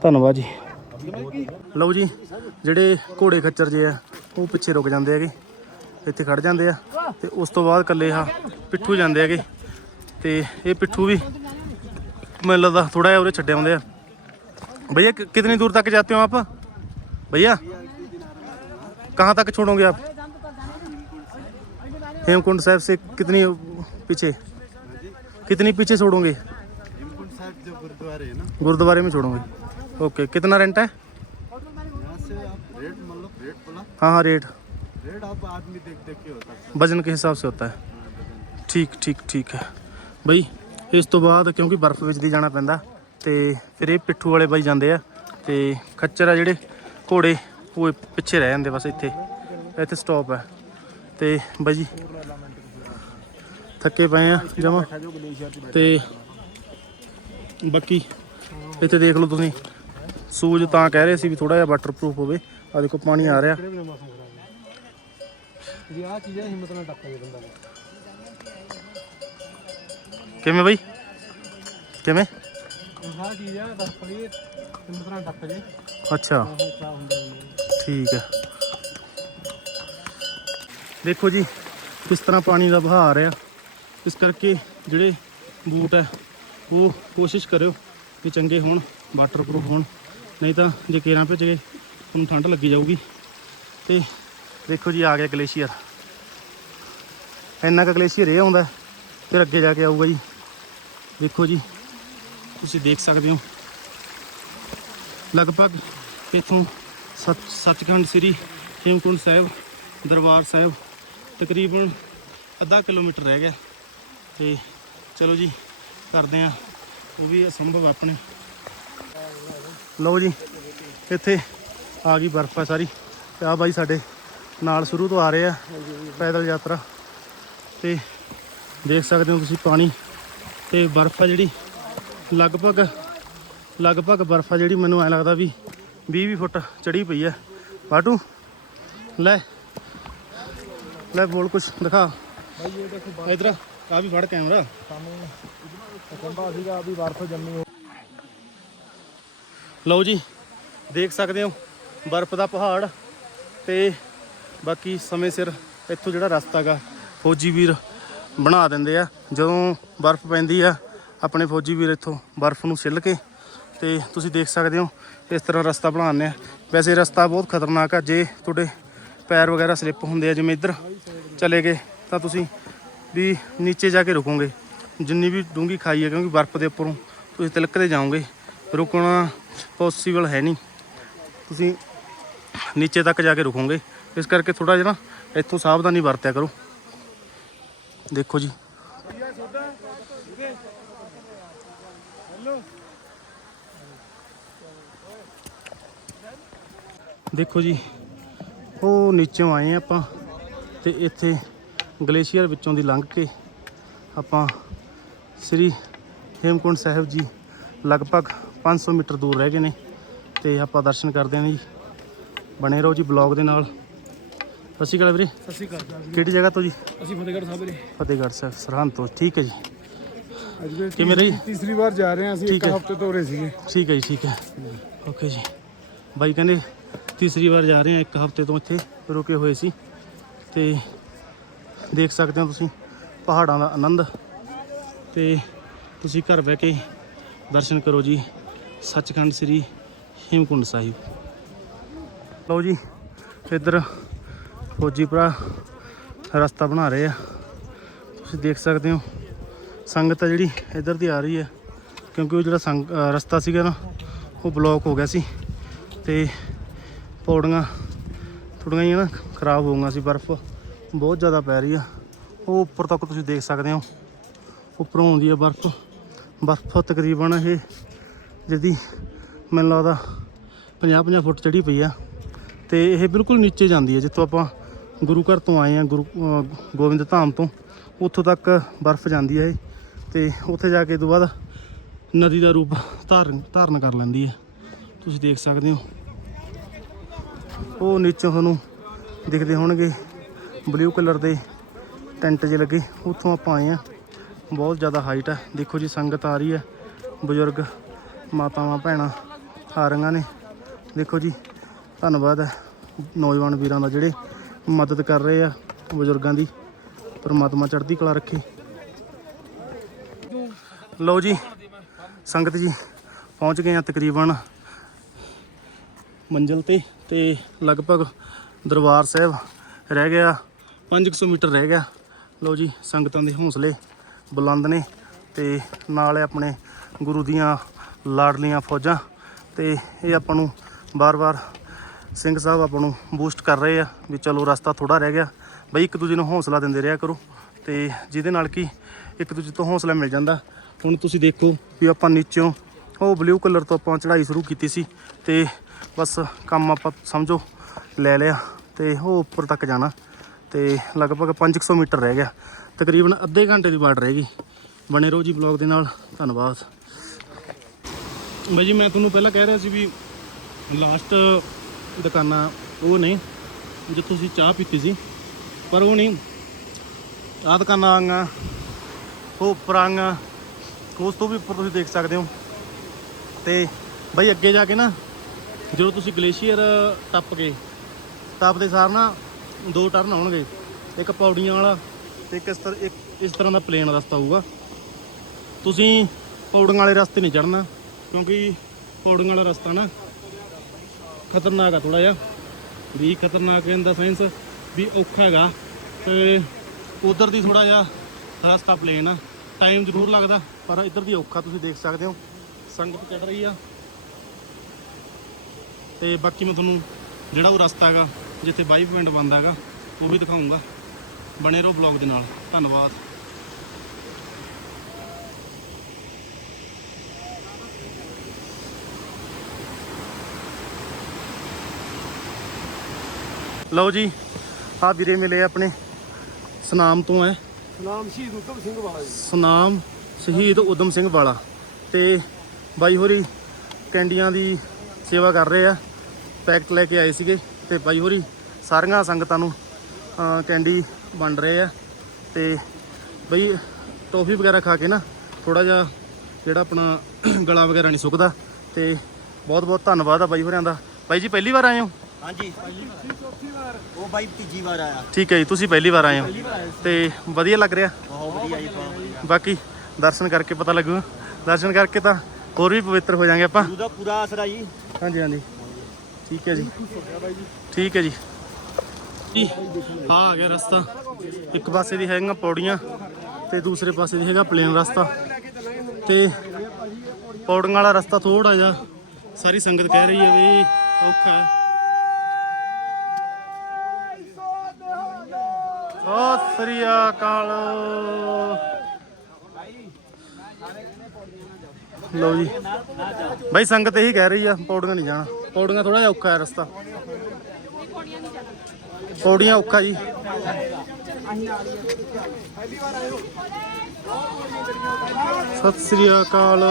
ਧੰਨਵਾਦ ਜੀ। ਲਓ ਜੀ, ਜਿਹੜੇ ਘੋੜੇ ਖੱਚਰ ਜੇ ਆ, ਉਹ ਪਿੱਛੇ ਰੁਕ ਜਾਂਦੇ ਹੈਗੇ। ਇੱਥੇ ਖੜ ਜਾਂਦੇ ਆ ਤੇ ਉਸ ਤੋਂ ਬਾਅਦ ਇਕੱਲੇ ਆ, ਪਿੱਠੂ ਜਾਂਦੇ ਹੈਗੇ। ਤੇ ਇਹ ਪਿੱਠੂ ਵੀ ਮੈਨੂੰ ਲੱਗਦਾ ਥੋੜਾ ਜਿਹਾ ਉਹਦੇ ਛੱਡੇ ਆਉਂਦੇ ਆ। ਭਈਆ ਕਿਤਨੀ ਦੂਰ ਤੱਕ ਜਾਂਦੇ ਹੋ ਆਪ? ਭਈਆ? कहाँ तक छोड़ोगे आप हेमकुंड साहब से कितनी पीछे कितनी पीछे छोड़ोगे हेमकुंड साहब जो गुरुद्वारे है ना गुरुद्वारे में छोड़ोगे ओके कितना रेंट है यहाँ से आप रेट मतलब रेट बोला हाँ हाँ रेट रेट आप आदमी देख देख के होता है वजन के हिसाब से होता है ਠੀਕ ਠੀਕ ਠੀਕ ਹੈ ਬਈ ਇਸ ਤੋਂ ਬਾਅਦ ਕਿਉਂਕਿ ਬਰਫ਼ ਵਿੱਚ ਦੀ ਜਾਣਾ ਪੈਂਦਾ ਤੇ ਫਿਰ ਇਹ ਪਿੱਠੂ ਵਾਲੇ ਬਾਈ ਜਾਂਦੇ ਆ ਤੇ ਖੱਚਰ ਆ ਜਿਹੜੇ ਘੋੜੇ ਉਹ ਪਿੱਛੇ ਰਹਿ ਜਾਂਦੇ ਬਸ ਇੱਥੇ। ਇੱਥੇ ਸਟਾਪ ਹੈ। ਤੇ ਬਾਈ ਜੀ ਥੱਕੇ ਪਏ ਆ ਜਮਾ। ਤੇ ਬਾਕੀ ਇੱਥੇ ਦੇਖ ਲਓ ਤੁਸੀਂ। ਸੂਜ ਤਾਂ ਕਹਿ ਰਹੇ ਸੀ ਵੀ ਥੋੜਾ ਜਿਹਾ ਵਾਟਰਪ੍ਰੂਫ ਹੋਵੇ। ਆ ਦੇਖੋ ਪਾਣੀ ਆ ਰਿਹਾ। ਵੀ ਆਹ ਚੀਜ਼ਾਂ ਹਿੰਮਤ ਨਾਲ ਟੱਪ ਜੇ ਬੰਦਾ ਕਿਵੇਂ ਬਾਈ? ਕਿਵੇਂ? ਆਹ ਚੀਜ਼ ਦੱਸ ਪੜੀ ਹਿੰਮਤ ਨਾਲ ਟੱਪ ਜੇ। ਅੱਛਾ। ਠੀਕ ਹੈ ਦੇਖੋ ਜੀ, ਕਿਸ ਤਰ੍ਹਾਂ ਪਾਣੀ ਦਾ ਵਹਾਅ ਆ ਰਿਹਾ। ਇਸ ਕਰਕੇ ਜਿਹੜੇ ਬੂਟ ਹੈ ਉਹ ਕੋਸ਼ਿਸ਼ ਕਰਿਓ ਕਿ ਚੰਗੇ ਹੋਣ ਵਾਟਰਪ੍ਰੂਫ ਹੋਣ। ਨਹੀਂ ਤਾਂ ਜੇ ਕੇਰਾਂ ਭਿੱਜ ਗਏ ਤੁਹਾਨੂੰ ਠੰਡ ਲੱਗੀ ਜਾਊਗੀ। ਤੇ ਦੇਖੋ ਜੀ, ਆ ਗਿਆ ਗਲੇਸ਼ੀਅਰ। ਇੰਨਾ ਕੁ ਗਲੇਸ਼ੀਅਰ ਇਹ ਆਉਂਦਾ, ਫਿਰ ਅੱਗੇ ਜਾ ਕੇ ਆਊਗਾ ਜੀ। ਦੇਖੋ ਜੀ, ਤੁਸੀਂ ਦੇਖ ਸਕਦੇ ਹੋ। ਲਗਭਗ ਇੱਥੋਂ ਸੱਚ ਸੱਚਖੰਡ ਸ੍ਰੀ ਹੇਮਕੁੰਟ ਸਾਹਿਬ, ਦਰਬਾਰ ਸਾਹਿਬ, ਤਕਰੀਬਨ ਅੱਧਾ ਕਿਲੋਮੀਟਰ ਰਹਿ ਗਿਆ। ਤੇ ਚਲੋ ਜੀ, ਕਰਦੇ ਆ ਉਹ ਵੀ ਅਸੰਭਵ ਆਪਣੇ। ਲਓ ਜੀ, ਇੱਥੇ ਆ ਗਈ ਬਰਫ਼ ਆ ਸਾਰੀ। ਤੇ ਆ ਬਾਈ ਸਾਡੇ ਨਾਲ ਸ਼ੁਰੂ ਤੋਂ ਆ ਰਹੇ ਆ ਪੈਦਲ ਯਾਤਰਾ। ਤੇ ਦੇਖ ਸਕਦੇ ਹੋ ਤੁਸੀਂ ਪਾਣੀ। ਤੇ ਬਰਫ਼ ਆ ਜਿਹੜੀ। ਲਗਭਗ ਲਗਭਗ ਬਰਫ਼ ਆ ਜਿਹੜੀ, ਮੈਨੂੰ ਐ ਲੱਗਦਾ ਵੀ 20 20 ਫੁੱਟ ਚੜੀ ਪਈ ਹੈ ਬਾਟੂ, ਲੈ। ਲੈ ਬੋਲ ਕੁਛ, ਦਿਖਾ। ਭਾਈ ਇਹ ਦੇਖੋ ਇਧਰ ਆ ਵੀ ਫੜ ਕੈਮਰਾ। ਸਾਨੂੰ ਕਹਿੰਦਾ ਸੀਗਾ ਵੀ ਬਰਫ਼ ਜੰਮੀ ਲਓ ਜੀ, ਦੇਖ ਸਕਦੇ ਹੋ, ਬਰਫ਼ ਦਾ ਪਹਾੜ ਤੇ ਬਾਕੀ ਸਮੇਂ ਸਿਰ ਇੱਥੋਂ ਜਿਹੜਾ ਰਸਤਾ ਗਾ, ਫੌਜੀ ਵੀਰ ਬਣਾ ਦਿੰਦੇ ਆ। ਜਦੋਂ ਬਰਫ਼ ਪੈਂਦੀ ਆ, ਆਪਣੇ ਫੌਜੀ ਵੀਰ ਇੱਥੋਂ ਬਰਫ਼ ਨੂੰ ਛਿੱਲ ਕੇ ਤੇ ਤੁਸੀਂ ਦੇਖ ਸਕਦੇ ਹੋ, ਇਸ ਤਰ੍ਹਾਂ ਰਸਤਾ ਬਣਾਉਂਦੇ ਆ। ਵੈਸੇ ਰਸਤਾ ਬਹੁਤ ਖਤਰਨਾਕ ਆ, ਜੇ ਤੁਹਾਡੇ ਪੈਰ ਵਗੈਰਾ ਸਲਿੱਪ ਹੁੰਦੇ ਆ, ਜਿਵੇਂ ਇੱਧਰ ਚਲੇ ਗਏ, ਤਾਂ ਤੁਸੀਂ ਵੀ ਨੀਚੇ ਜਾ ਕੇ ਰੁਕੋਗੇ। ਜਿੰਨੀ ਵੀ ਡੂੰਗੀ ਖਾਈ ਹੈ ਕਿਉਂਕਿ ਬਰਫ਼ ਦੇ ਉੱਪਰੋਂ ਤੁਸੀਂ ਤਿਲਕਦੇ ਜਾਓਗੇ, ਰੁਕਣਾ ਪੋਸੀਬਲ ਹੈ ਨਹੀਂ। ਤੁਸੀਂ ਨੀਚੇ ਤੱਕ ਜਾ ਕੇ ਰੁਕੋਗੇ। ਇਸ ਕਰਕੇ ਥੋੜਾ ਜਿਹਾ ਨਾ ਇੱਥੋਂ ਸਾਵਧਾਨੀ ਵਰਤਿਆ ਕਰੋ। ਦੇਖੋ ਜੀ। ਦੇਖੋ ਜੀ ਉਹ ਨੀਚੋਂ ਆਏ ਹਾਂ ਆਪਾਂ ਤੇ ਇੱਥੇ ਗਲੇਸ਼ੀਅਰ ਵਿੱਚੋਂ ਦੀ ਲੰਘ ਕੇ ਆਪਾਂ ਸ੍ਰੀ ਹੇਮਕੁੰਟ ਸਾਹਿਬ ਜੀ ਲਗਭਗ 500 ਮੀਟਰ ਦੂਰ ਰਹਿ ਗਏ ਨੇ ਤੇ ਆਪਾਂ ਦਰਸ਼ਨ ਕਰਦੇ ਹਾਂ ਜੀ। ਬਣੇ ਰਹੋ ਜੀ ਬਲੌਗ ਦੇ ਨਾਲ। ਸਤਿ ਸ਼੍ਰੀ ਅਕਾਲ ਵੀਰੇ। ਸਤਿ ਸ਼੍ਰੀ ਅਕਾਲ ਜੀ ਕਿਹੜੀ ਜਗ੍ਹਾ ਤੋਂ ਜੀ? ਅਸੀਂ ਫਤਿਹਗੜ੍ਹ ਸਾਹਿਬ ਦੇ ਫਤਿਹਗੜ੍ਹ ਸਾਹਿਬ ਸਰਹੰਦ ਤੋਂ। ਠੀਕ ਹੈ ਜੀ। ਅੱਜ ਦੇ ਕਿਵੇਂ ਰਹੀ? ਤੀਸਰੀ ਵਾਰ ਜਾ ਰਹੇ ਹਾਂ ਅਸੀਂ ਇੱਕ। ਹਫ਼ਤੇ ਤੋਂ ਉਰੇ ਸੀਗੇ। ਠੀਕ ਹੈ ਜੀ ਠੀਕ ਹੈ। ਓਕੇ ਜੀ। ਬਾਈ ਕਹਿੰਦੇ ਤੀਸਰੀ ਵਾਰ ਜਾ ਰਹੇ ਹਾਂ ਇੱਕ ਹਫ਼ਤੇ ਤੋਂ ਇੱਥੇ ਰੁਕੇ ਹੋਏ ਸੀ। ਤੇ ਦੇਖ ਸਕਦੇ ਹੋ ਤੁਸੀਂ ਪਹਾੜਾਂ ਦਾ ਆਨੰਦ। ਤੇ ਤੁਸੀਂ ਘਰ ਬਹਿ ਕੇ ਦਰਸ਼ਨ ਕਰੋ ਜੀ। ਸੱਚਖੰਡ ਸ੍ਰੀ ਹੇਮਕੁੰਡ ਸਾਹਿਬ। ਲਓ ਜੀ, ਇੱਧਰ ਫੌਜੀ ਭਰਾ ਰਸਤਾ ਬਣਾ ਰਹੇ ਆ। ਤੁਸੀਂ ਦੇਖ ਸਕਦੇ ਹੋ, ਸੰਗਤ ਆ ਜਿਹੜੀ ਇੱਧਰ ਦੀ ਆ ਰਹੀ ਹੈ ਕਿਉਂਕਿ ਉਹ ਜਿਹੜਾ ਸੰਗ ਰਸਤਾ ਸੀਗਾ ਨਾ, ਉਹ ਬਲੌਕ ਹੋ ਗਿਆ ਸੀ। ਤੇ ਪੌੜੀਆਂ ਥੋੜੀਆਂ ਜਿਹੀਆਂ ਨਾ ਖਰਾਬ ਹੋ ਗਈਆਂ ਸੀ ਬਰਫ਼, ਬਹੁਤ ਜ਼ਿਆਦਾ ਪੈ ਰਹੀ ਆ। ਉਹ ਉੱਪਰ ਤੱਕ ਤੁਸੀਂ ਦੇਖ ਸਕਦੇ ਹੋ, ਉੱਪਰੋਂ ਆਉਂਦੀ ਆ ਬਰਫ਼। ਬਰਫ਼ ਤਕਰੀਬਨ ਇਹ ਜਿਹਦੀ ਮੈਨੂੰ ਲੱਗਦਾ 50-50 ਫੁੱਟ ਚੜੀ ਪਈ ਆ। ਤੇ ਇਹ ਬਿਲਕੁਲ ਨੀਚੇ ਜਾਂਦੀ ਹੈ ਜਿੱਥੋਂ ਆਪਾਂ ਗੁਰੂ ਘਰ ਤੋਂ ਆਏ ਆ, ਗੁਰੂ ਗੋਬਿੰਦ ਧਾਮ ਤੋਂ, ਉੱਥੋਂ ਤੱਕ ਬਰਫ਼ ਜਾਂਦੀ ਹੈ ਇਹ। ਤੇ ਉੱਥੇ ਜਾ ਕੇ ਤੋਂ ਬਾਅਦ ਨਦੀ ਦਾ ਰੂਪ ਧਾਰਨ ਧਾਰਨ ਕਰ ਲੈਂਦੀ ਹੈ ਤੁਸੀਂ ਦੇਖ ਸਕਦੇ ਹੋ। ਉਹ ਨੀਚੋਂ ਤੁਹਾਨੂੰ ਦਿਖਦੇ ਹੋਣਗੇ। ਬਲੂ ਕਲਰ ਦੇ ਟੈਂਟ ਜੇ ਲੱਗੇ। ਉੱਥੋਂ ਆਪਾਂ ਆਏ ਆ ਬਹੁਤ ਜ਼ਿਆਦਾ ਹਾਈਟ ਹੈ ਦੇਖੋ ਜੀ, ਸੰਗਤ ਆ ਰਹੀ ਹੈ। ਬਜ਼ੁਰਗ ਮਾਤਾਵਾਂ, ਭੈਣਾਂ ਆ ਰਹੀਆਂ ਨੇ। ਦੇਖੋ ਜੀ, ਧੰਨਵਾਦ ਹੈ। ਨੌਜਵਾਨ ਵੀਰਾਂ ਦਾ ਜਿਹੜੇ ਮਦਦ ਕਰ ਰਹੇ ਆ ਬਜ਼ੁਰਗਾਂ ਦੀ। ਪਰਮਾਤਮਾ ਚੜ੍ਹਦੀ ਕਲਾ ਰੱਖੇ। ਲਓ ਜੀ, ਸੰਗਤ ਜੀ, ਪਹੁੰਚ ਗਏ ਆ ਤਕਰੀਬਨ ਮੰਜ਼ਿਲ ਤੇ ਤੇ ਲਗਭਗ ਦਰਬਾਰ ਸਾਹਿਬ ਰਹਿ ਗਿਆ। 500 ਮੀਟਰ ਰਹਿ ਗਿਆ। ਲਓ ਜੀ, ਸੰਗਤਾਂ ਦੇ ਹੌਸਲੇ ਬੁਲੰਦ ਨੇ ਤੇ ਨਾਲ ਆਪਣੇ ਗੁਰੂ ਦੀਆਂ ਲਾਡਲੀਆਂ ਫੌਜਾਂ ਤੇ ਇਹ ਆਪਾਂ ਨੂੰ ਬਾਰ-ਬਾਰ ਸਿੰਘ ਸਾਹਿਬ ਆਪਾਂ ਨੂੰ ਬੂਸਟ ਕਰ ਰਹੇ ਆ ਵੀ ਚਲੋ ਰਸਤਾ ਥੋੜਾ ਰਹਿ ਗਿਆ। ਬਈ ਇੱਕ ਦੂਜੇ ਨੂੰ ਹੌਸਲਾ ਦਿੰਦੇ ਰਿਹਾ ਕਰੋ ਤੇ ਜਿਹਦੇ ਨਾਲ ਕਿ ਇੱਕ ਦੂਜੇ ਤੋਂ ਹੌਸਲਾ ਮਿਲ ਜਾਂਦਾ। ਹੁਣ ਤੁਸੀਂ ਦੇਖੋ ਵੀ ਆਪਾਂ ਨੀਚੋਂ ਉਹ ਬਲੂ ਕਲਰ ਤੋਂ ਆਪਾਂ ਚੜ੍ਹਾਈ ਸ਼ੁਰੂ ਕੀਤੀ ਸੀ ਤੇ ਬਸ ਕੰਮ ਆਪਾਂ ਸਮਝੋ ਲੈ ਲਿਆ ਤੇ ਉਹ ਉੱਪਰ ਤੱਕ ਜਾਣਾ ਤੇ ਲਗਭਗ 500 ਮੀਟਰ ਰਹਿ ਗਿਆ। ਤਕਰੀਬਨ ਅੱਧੇ ਘੰਟੇ ਦੀ ਬਾਟ ਰਹਿ ਗਈ। ਬਣੇ ਰਹੋ ਜੀ ਬਲੌਗ ਦੇ ਨਾਲ। ਧੰਨਵਾਦ। ਬਾਈ ਜੀ, ਮੈਂ ਤੁਹਾਨੂੰ ਪਹਿਲਾਂ ਕਹਿ ਰਿਹਾ ਸੀ ਵੀ ਲਾਸਟ ਦੁਕਾਨਾਂ ਉਹ ਨੇ ਜਿੱਥੋਂ ਤੁਸੀਂ ਚਾਹ ਪੀਤੀ ਸੀ। ਪਰ ਉਹ ਨਹੀਂ। ਆਹ ਦੁਕਾਨਾਂ ਆਂਗਾ, ਉਹ ਉੱਪਰ ਆਂਗਾ, ਉਸ ਤੋਂ ਵੀ ਉੱਪਰ ਤੁਸੀਂ ਦੇਖ ਸਕਦੇ ਹੋ। ਤੇ ਬਾਈ ਅੱਗੇ ਜਾ ਕੇ ਨਾ ਜਦੋਂ ਤੁਸੀਂ ਗਲੇਸ਼ੀਅਰ ਟੱਪ ਗਏ ਟੱਪਦੇ ਸਾਰ ਨਾ ਦੋ ਟਰਨ ਆਉਣਗੇ। ਇੱਕ ਪੌੜੀਆਂ ਵਾਲਾ ਤੇ ਇੱਕ ਇਸ ਤਰ੍ਹਾਂ ਇੱਕ ਇਸ ਤਰ੍ਹਾਂ ਦਾ ਪਲੇਨ ਰਸਤਾ ਹੋਊਗਾ। ਤੁਸੀਂ ਪੌੜੀਆਂ ਵਾਲੇ ਰਸਤੇ ਨਹੀਂ ਚੜਨਾ ਕਿਉਂਕਿ ਪੌੜੀਆਂ ਵਾਲਾ ਰਸਤਾ ਨਾ ਖਤਰਨਾਕ ਆ ਥੋੜਾ ਜਿਹਾ। ਵੀ ਖਤਰਨਾਕ ਕਹਿੰਦਾ ਸਾਇੰਸ ਵੀ ਔਖਾ ਹੈਗਾ ਤੇ ਉਧਰ ਦੀ ਥੋੜਾ ਜਿਹਾ ਰਸਤਾ ਪਲੇਨ ਆ। ਟਾਈਮ ਜ਼ਰੂਰ ਲੱਗਦਾ, ਪਰ ਇੱਧਰ ਦੀ ਔਖਾ ਤੁਸੀਂ ਦੇਖ ਸਕਦੇ ਹੋ। ਸੰਗਤ ਚੜ ਰਹੀ ਆ। ਤੇ ਬਾਕੀ ਮੈਂ ਤੁਹਾਨੂੰ ਜਿਹੜਾ ਉਹ ਰਸਤਾ ਹੈਗਾ ਜਿੱਥੇ ਬਾਈ ਪੁਆਇੰਟ ਬਣਦਾ ਹੈਗਾ ਉਹ ਵੀ ਦਿਖਾਉਂਗਾ। ਬਣੇ ਰਹੋ ਬਲੌਗ ਦੇ ਨਾਲ। ਧੰਨਵਾਦ। ਲਓ ਜੀ ਆ ਵੀਰੇ ਮਿਲੇ ਆਪਣੇ। ਸਨਾਮ ਤੋਂ ਹੈ। ਨਾਮ ਸ਼ਹੀਦ ਉਤਮ ਸਿੰਘ ਵਾਲਾ ਜੀ। ਸਨਾਮ ਸ਼ਹੀਦ ਉਦਮ ਸਿੰਘ ਵਾਲਾ। ਤੇ ਬਾਈ ਹੋਰੀ ਕੈਂਡੀਆਂ ਦੀ ਸੇਵਾ ਕਰ ਰਹੇ ਆ। ਪੈਕਟ ਲੈ ਕੇ ਆਏ ਸੀਗੇ ਤੇ ਬਾਈ ਹੋਰੀ ਸਾਰੀਆਂ ਸੰਗਤਾਂ ਨੂੰ ਕੈਂਡੀ ਵੰਡ ਰਹੇ ਆ ਤੇ ਬਈ ਟੌਫੀ ਵਗੈਰਾ ਖਾ ਕੇ ਨਾ ਥੋੜਾ ਜਿਹਾ ਜਿਹੜਾ ਆਪਣਾ ਗਲਾ ਵਗੈਰਾ ਨਹੀਂ ਸੁੱਕਦਾ ਤੇ ਬਹੁਤ ਬਹੁਤ ਧੰਨਵਾਦ ਆ ਬਾਈ ਹੋਰਿਆਂ ਦਾ। ਬਾਈ ਜੀ ਪਹਿਲੀ ਵਾਰ ਆਏ ਹੋ? ਹਾਂਜੀ ਉਹ ਬਾਈ ਤੀਜੀ ਵਾਰ ਆਇਆ। ਠੀਕ ਹੈ ਜੀ ਤੁਸੀਂ ਪਹਿਲੀ ਵਾਰ ਆਏ ਹੋ। ਤੇ ਵਧੀਆ ਲੱਗ ਰਿਹਾ? ਬਹੁਤ ਵਧੀਆ ਜੀ ਬਾਕੀ ਦਰਸ਼ਨ ਕਰਕੇ ਪਤਾ ਲੱਗੂ। ਦਰਸ਼ਨ ਕਰਕੇ ਤਾਂ ਹੋਰ ਵੀ ਪਵਿੱਤਰ ਹੋ ਜਾਾਂਗੇ ਆਪਾਂ। ਉਹਦਾ ਪੂਰਾ ਆਸਰਾ ਜੀ। ਹਾਂਜੀ ਹਾਂਜੀ। ਠੀਕ ਹੈ ਜੀ। ਠੀਕ ਹੈ ਜੀ। ਜੀ, ਆ ਆ ਗਿਆ ਰਸਤਾ। ਇੱਕ ਪਾਸੇ ਦੀ ਹੈਗੀਆਂ ਪੌੜੀਆਂ ਤੇ ਦੂਸਰੇ ਪਾਸੇ ਦੀ ਹੈਗਾ ਪਲੇਨ ਰਸਤਾ। ਤੇ ਪੌੜੀਆਂ ਵਾਲਾ ਰਸਤਾ ਥੋੜਾ ਜਿਹਾ ਸਾਰੀ ਸੰਗਤ ਕਹਿ ਰਹੀ ਹੈ ਵੀ ਔਖਾ ਹੈ। ਸਤਿ ਸ੍ਰੀ ਅਕਾਲ। ਲਓ ਜੀ। ਬਾਈ ਸੰਗਤ ਇਹੀ ਕਹਿ ਰਹੀ ਆ, ਪੌੜੀਆਂ ਨਹੀਂ ਜਾਣਾ। ਪੌੜੀਆਂ ਥੋੜਾ ਜਿਹਾ ਔਖਾ ਹੈ ਰਸਤਾ। ਪੌੜੀਆਂ ਔਖਾ ਜੀ। ਸਤਿ ਸ੍ਰੀ ਅਕਾਲ।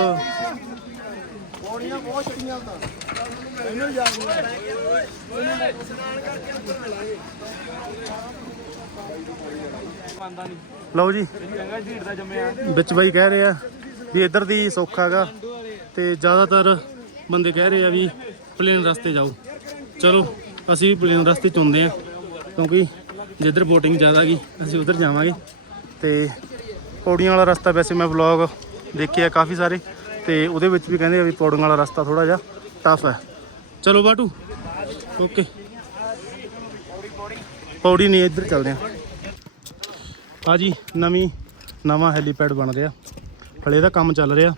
ਲਓ ਜੀ। ਵਿੱਚ ਬਾਈ ਕਹਿ ਰਹੇ ਆ ਵੀ ਇੱਧਰ ਦੀ ਸੌਖਾ ਹੈਗਾ ਤੇ ਜ਼ਿਆਦਾਤਰ ਬੰਦੇ ਕਹਿ ਰਹੇ ਆ ਵੀ ਪਲੇਨ ਰਸਤੇ ਜਾਓ। ਚਲੋ, ਅਸੀਂ ਵੀ ਪਲੇਨ ਰਸਤੇ ਚੁੰਦੇ ਆ ਕਿਉਂਕਿ ਜਿੱਧਰ ਬੋਟਿੰਗ ਜ਼ਿਆਦਾ ਗਈ ਅਸੀਂ ਉਧਰ ਜਾਵਾਂਗੇ। ਤੇ ਪੌੜੀਆਂ ਵਾਲਾ ਰਸਤਾ ਵੈਸੇ ਮੈਂ ਵਲੌਗ ਦੇਖਿਆ ਕਾਫੀ ਸਾਰੇ, ਤੇ ਉਹਦੇ ਵਿੱਚ ਵੀ ਕਹਿੰਦੇ ਆ ਵੀ ਪੌੜੀਆਂ ਵਾਲਾ ਰਸਤਾ ਥੋੜਾ ਜਿਹਾ ਟਫ ਹੈ। ਚਲੋ ਬਾਟੂ ਓਕੇ ਪੌੜੀ ਨਹੀਂ, ਇੱਧਰ ਚੱਲਦੇ ਆ ਆ ਜੀ ਨਵੀਂ, ਨਵਾਂ ਹੈਲੀਪੈਡ ਬਣ ਰਿਹਾ। ਹਲੇ ਇਹਦਾ ਕੰਮ ਚੱਲ ਰਿਹਾ,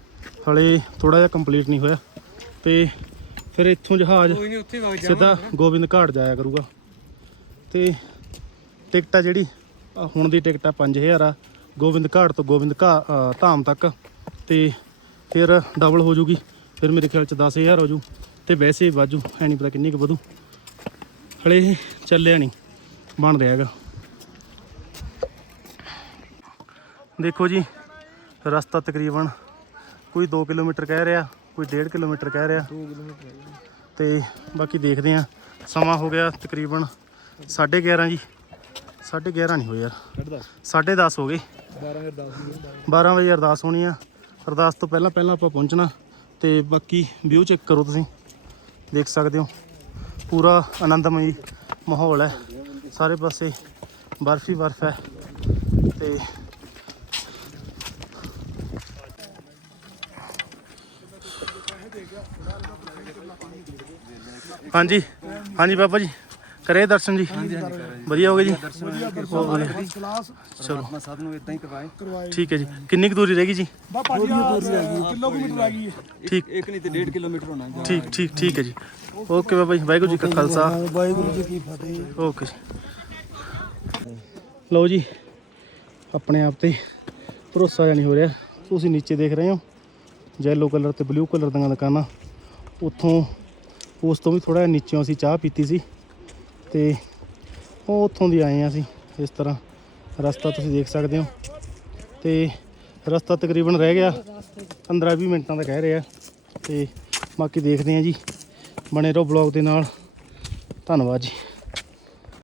ਹਲੇ ਥੋੜਾ ਜਿਹਾ ਕੰਪਲੀਟ ਨਹੀਂ ਹੋਇਆ। ਤੇ ਫਿਰ ਇੱਥੋਂ ਜਹਾਜ਼ ਕੋਈ ਨਹੀਂ ਉੱਥੇ ਵਗ ਜਾ ਸਿੱਧਾ ਗੋਬਿੰਦ ਘਾਟ ਜਾਇਆ ਕਰੂਗਾ। ਤੇ ਟਿਕਟ ਆ ਜਿਹੜੀ ਆਹ ਹੁਣ ਦੀ ਟਿਕਟ ਆ 5000 ਆ ਗੋਬਿੰਦ ਘਾਟ ਤੋਂ ਗੋਬਿੰਦ ਘਾ- ਅ, ਧਾਮ ਤੱਕ। ਤੇ ਫਿਰ ਡਬਲ ਹੋ ਜੂਗੀ ਫਿਰ ਮੇਰੇ ਖਿਆਲ ਚ 10000 ਹੋ ਜੂ। ਤੇ ਵੈਸੇ ਵਾਜੂ ਹੈ ਨਹੀਂ ਪਤਾ ਕਿੰਨੀ ਕੁ ਵਧੂ। ਹਲੇ ਇਹ ਚੱਲਿਆ ਨਹੀਂ ਬਣ ਰਿਹਾ ਹੈਗਾ। ਦੇਖੋ ਜੀ ਰਸਤਾ ਤਕਰੀਬਨ ਕੋਈ 2 ਕਿਲੋਮੀਟਰ ਕਹਿ ਰਿਹਾ। ਕੋਈ 1.5 ਕਿਲੋਮੀਟਰ ਕਹਿ ਰਿਹਾ। 2 ਕਿਲੋਮੀਟਰ ਤੇ ਬਾਕੀ ਦੇਖਦੇ ਆ ਸਮਾਂ ਹੋ ਗਿਆ ਤਕਰੀਬਨ 11:30 ਜੀ। 11:30 ਨਹੀਂ ਹੋਏ ਯਾਰ। 10:30 ਹੋ ਗਏ। 12 ਵਜੇ ਅਰਦਾਸ ਹੋਣੀ ਆ। ਅਰਦਾਸ ਤੋਂ ਪਹਿਲਾਂ ਪਹਿਲਾਂ ਆਪਾਂ ਪਹੁੰਚਣਾ। ਤੇ ਬਾਕੀ ਵਿਊ ਚੈੱਕ ਕਰੋ ਤੁਸੀਂ। ਦੇਖ ਸਕਦੇ ਹੋ। ਪੂਰਾ ਆਨੰਦਮਈ ਮਾਹੌਲ ਹੈ। ਸਾਰੇ ਪਾਸੇ ਬਰਫ ਹੀ ਬਰਫ ਹੈ। ਤੇ ਹਾਂਜੀ। ਹਾਂਜੀ ਬਾਬਾ ਜੀ। ਕਰੇ ਦਰਸ਼ਨ ਜੀ। ਵਧੀਆ ਹੋ ਗਏ ਜੀ? ਬਹੁਤ ਵਧੀਆ ਚਲੋ। ਮੈਂ ਸਭ ਨੂੰ ਇਦਾਂ ਹੀ ਕਰਵਾਏ। ਠੀਕ ਹੈ ਜੀ। ਕਿੰਨੀ ਕੁ ਦੂਰੀ ਰਹਿ ਗਈ ਜੀ? ਕਿਲੋਮੀਟਰ ਆ ਗਈ। ਠੀਕ। ਇੱਕ ਨਹੀਂ ਤੇ 1.5 ਕਿਲੋਮੀਟਰ ਹੋਣਾ ਠੀਕ ਠੀਕ ਠੀਕ ਹੈ ਜੀ। ਓਕੇ ਬਾਬਾ ਜੀ। ਵਾਹਿਗੁਰੂ ਜੀ ਕਾ ਖਾਲਸਾ। ਵਾਹਿਗੁਰੂ ਜੀ ਕੀ ਫਤਿਹ। ਓਕੇ ਜੀ। ਲਓ ਜੀ। ਆਪਣੇ ਆਪ ਤੇ ਭਰੋਸਾ ਜਿਹਾ ਨਹੀਂ ਹੋ ਰਿਹਾ। ਤੁਸੀਂ ਨੀਚੇ ਦੇਖ ਰਹੇ ਹੋ। ਯੈਲੋ ਕਲਰ ਤੇ ਬਲੂ ਕਲਰ ਦੀਆਂ ਦੁਕਾਨਾਂ। ਉੱਥੋਂ ਉਸ ਤੋਂ ਵੀ ਥੋੜਾ ਜਿਹਾ ਨੀਚੇੋਂ ਅਸੀਂ ਚਾਹ ਪੀਤੀ ਸੀ ਤੇ ਉਹ ਉੱਥੋਂ ਦੀ ਆਏ ਆ ਅਸੀਂ, ਇਸ ਤਰ੍ਹਾਂ ਰਸਤਾ ਤੁਸੀਂ ਦੇਖ ਸਕਦੇ ਹੋ। ਤੇ ਰਸਤਾ ਤਕਰੀਬਨ ਰਹਿ ਗਿਆ 15-20 ਮਿੰਟਾਂ ਦਾ ਕਹਿ ਰਿਹਾ। ਤੇ ਬਾਕੀ ਦੇਖਦੇ ਆ ਜੀ, ਬਣੇ ਰਹੋ ਬਲੌਗ ਦੇ ਨਾਲ। ਧੰਨਵਾਦ ਜੀ।